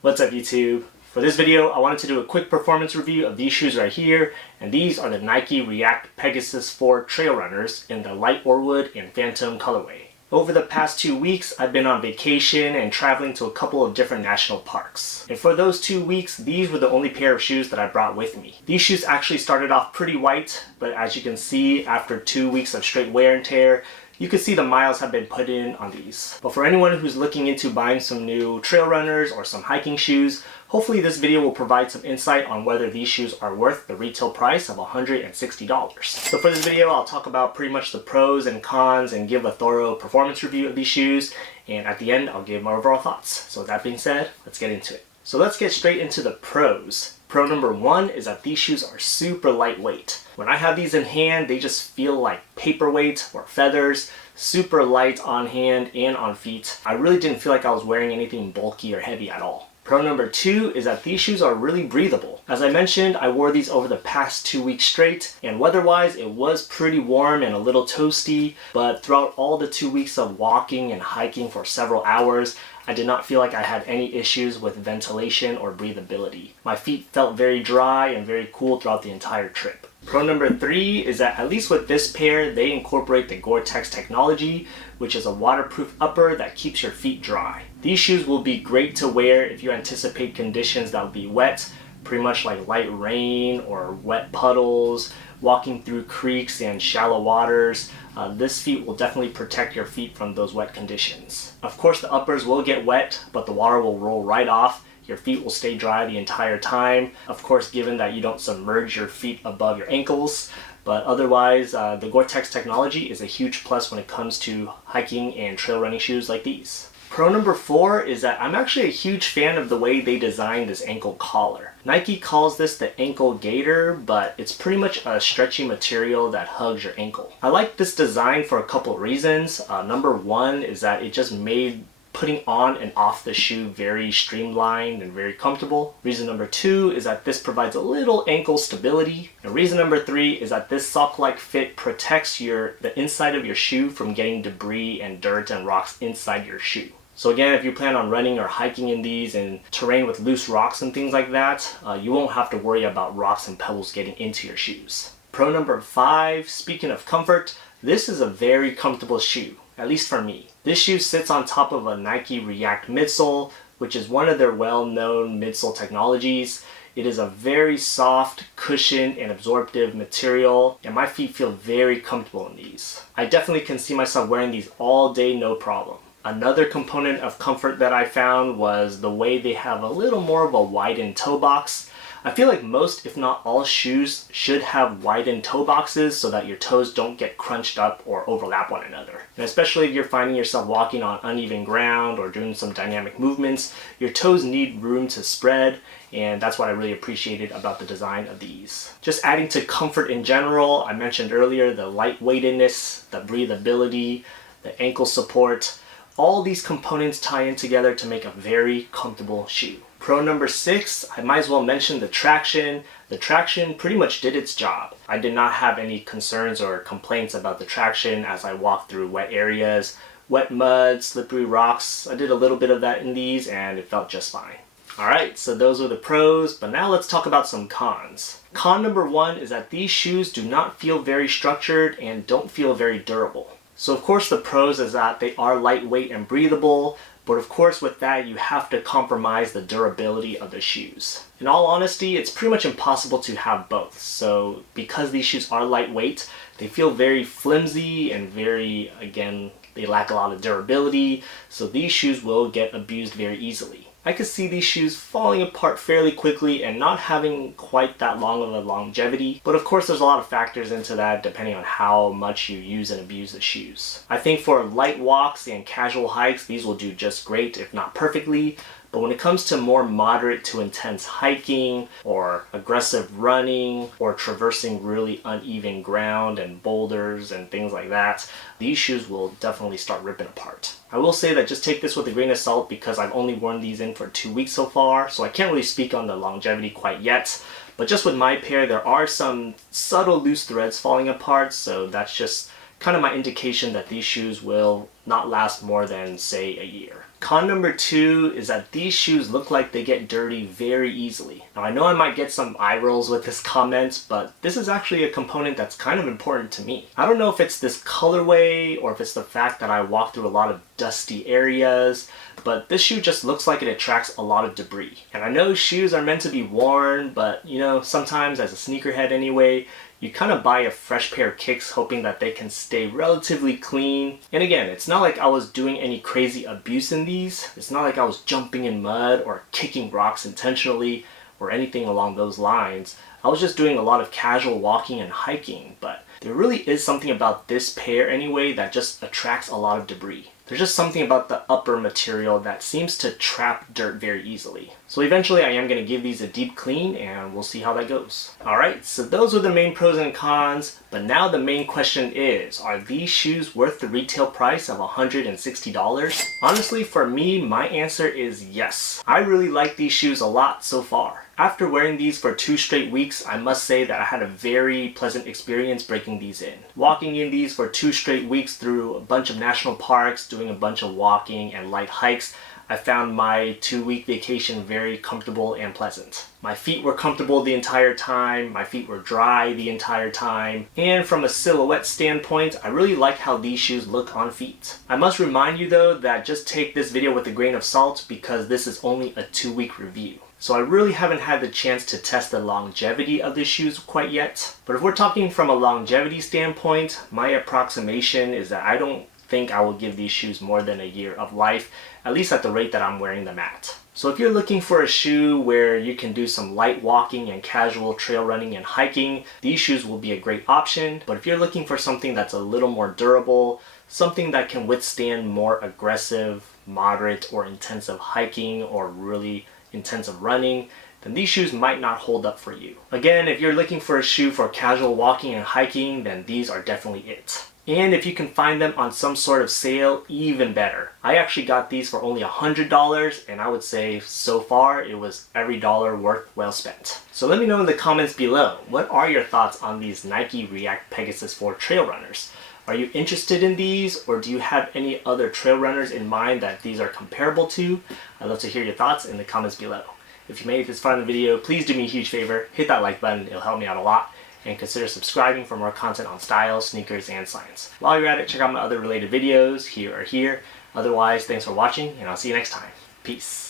What's up YouTube? For this video, I wanted to do a quick performance review of these shoes right here, and these are the Nike React Pegasus Trail runners in the light Orewood and Phantom colorway. Over the past 2 weeks, I've been on vacation and traveling to a couple of different national parks. And for those 2 weeks, these were the only pair of shoes that I brought with me. These shoes actually started off pretty white, but as you can see, after 2 weeks of straight wear and tear, you can see the miles have been put in on these. But for anyone who's looking into buying some new trail runners or some hiking shoes, hopefully this video will provide some insight on whether these shoes are worth the retail price of $160. So for this video, I'll talk about pretty much the pros and cons and give a thorough performance review of these shoes. And at the end, I'll give my overall thoughts. So with that being said, let's get into it. So let's get straight into the pros. Pro number one is that these shoes are super lightweight. When I have these in hand, they just feel like paperweight or feathers, super light on hand and on feet. I really didn't feel like I was wearing anything bulky or heavy at all. Pro number two is that these shoes are really breathable. As I mentioned, I wore these over the past 2 weeks straight, and weather-wise, it was pretty warm and a little toasty, but throughout all the 2 weeks of walking and hiking for several hours, I did not feel like I had any issues with ventilation or breathability. My feet felt very dry and very cool throughout the entire trip. Pro number three is that at least with this pair, they incorporate the Gore Tex technology, which is a waterproof upper that keeps your feet dry. These shoes will be great to wear if you anticipate conditions that will be wet, pretty much like light rain or wet puddles, walking through creeks and shallow waters. This feet will definitely protect your feet from those wet conditions. Of course, the uppers will get wet, but the water will roll right off. Your feet will stay dry the entire time. Of course, given that you don't submerge your feet above your ankles. But otherwise, the Gore Tex technology is a huge plus when it comes to hiking and trail running shoes like these. Pro number four is that I'm actually a huge fan of the way they designed this ankle collar. Nike calls this the ankle gaiter, but it's pretty much a stretchy material that hugs your ankle. I like this design for a couple of reasons. Number one is that it just made putting on and off the shoe very streamlined and very comfortable. Reason number two is that this provides a little ankle stability. And reason number three is that this sock-like fit protects the inside of your shoe from getting debris and dirt and rocks inside your shoe. So again, if you plan on running or hiking in these in terrain with loose rocks and things like that, you won't have to worry about rocks and pebbles getting into your shoes. Pro number five, speaking of comfort, this is a very comfortable shoe, at least for me. This shoe sits on top of a Nike React midsole, which is one of their well-known midsole technologies. It is a very soft, cushioned, and absorptive material, and my feet feel very comfortable in these. I definitely can see myself wearing these all day, no problem. Another component of comfort that I found was the way they have a little more of a widened toe box. I feel like most, if not all, shoes should have widened toe boxes so that your toes don't get crunched up or overlap one another. And especially if you're finding yourself walking on uneven ground or doing some dynamic movements, your toes need room to spread, and that's what I really appreciated about the design of these. Just adding to comfort in general, I mentioned earlier the lightweightedness, the breathability, the ankle support. All these components tie in together to make a very comfortable shoe. Pro number six, I might as well mention the traction. The traction pretty much did its job. I did not have any concerns or complaints about the traction as I walked through wet areas, wet mud, slippery rocks. I did a little bit of that in these and it felt just fine. Alright, so those are the pros, but now let's talk about some cons. Con number one is that these shoes do not feel very structured and don't feel very durable. So of course the pros is that they are lightweight and breathable, but of course with that you have to compromise the durability of the shoes. In all honesty, it's pretty much impossible to have both. So because these shoes are lightweight, they feel very flimsy and very, again, they lack a lot of durability, so these shoes will get abused very easily. I could see these shoes falling apart fairly quickly and not having quite that long of a longevity. But of course there's a lot of factors into that depending on how much you use and abuse the shoes. I think for light walks and casual hikes, these will do just great, if not perfectly. But when it comes to more moderate to intense hiking or aggressive running or traversing really uneven ground and boulders and things like that, these shoes will definitely start ripping apart. I will say that just take this with a grain of salt because I've only worn these in for 2 weeks so far, so I can't really speak on the longevity quite yet. But just with my pair, there are some subtle loose threads falling apart, so that's just kind of my indication that these shoes will not last more than, say, a year. Con number 2 is that these shoes look like they get dirty very easily. Now I know I might get some eye rolls with this comment, but this is actually a component that's kind of important to me. I don't know if it's this colorway or if it's the fact that I walk through a lot of dusty areas, but this shoe just looks like it attracts a lot of debris. And I know shoes are meant to be worn, but you know, sometimes as a sneakerhead anyway, you kind of buy a fresh pair of kicks hoping that they can stay relatively clean. And again, it's not like I was doing any crazy abuse in these. It's not like I was jumping in mud or kicking rocks intentionally or anything along those lines. I was just doing a lot of casual walking and hiking, but there really is something about this pair anyway that just attracts a lot of debris. There's just something about the upper material that seems to trap dirt very easily. So eventually I am going to give these a deep clean and we'll see how that goes. Alright, so those were the main pros and cons, but now the main question is, are these shoes worth the retail price of $160? Honestly, for me, my answer is yes. I really like these shoes a lot so far. After wearing these for 2 straight weeks, I must say that I had a very pleasant experience breaking these in. Walking in these for 2 straight weeks through a bunch of national parks, doing a bunch of walking and light hikes, I found my 2-week vacation very comfortable and pleasant. My feet were comfortable the entire time, my feet were dry the entire time, and from a silhouette standpoint, I really like how these shoes look on feet. I must remind you though that just take this video with a grain of salt because this is only a 2-week review. So I really haven't had the chance to test the longevity of the shoes quite yet. But if we're talking from a longevity standpoint, my approximation is that I don't think I will give these shoes more than a year of life, at least at the rate that I'm wearing them at. So if you're looking for a shoe where you can do some light walking and casual trail running and hiking, these shoes will be a great option. But if you're looking for something that's a little more durable, something that can withstand more aggressive, moderate, or intensive hiking or really intensive running, then these shoes might not hold up for you. Again, if you're looking for a shoe for casual walking and hiking, then these are definitely it. And if you can find them on some sort of sale, even better. I actually got these for only $100, and I would say so far it was every dollar worth well spent. So let me know in the comments below, what are your thoughts on these Nike React Pegasus 4 trail runners? Are you interested in these, or do you have any other trail runners in mind that these are comparable to? I'd love to hear your thoughts in the comments below. If you made it this far in the video, please do me a huge favor, hit that like button, it'll help me out a lot, and consider subscribing for more content on style, sneakers, and science. While you're at it, check out my other related videos here or here. Otherwise, thanks for watching, and I'll see you next time. Peace.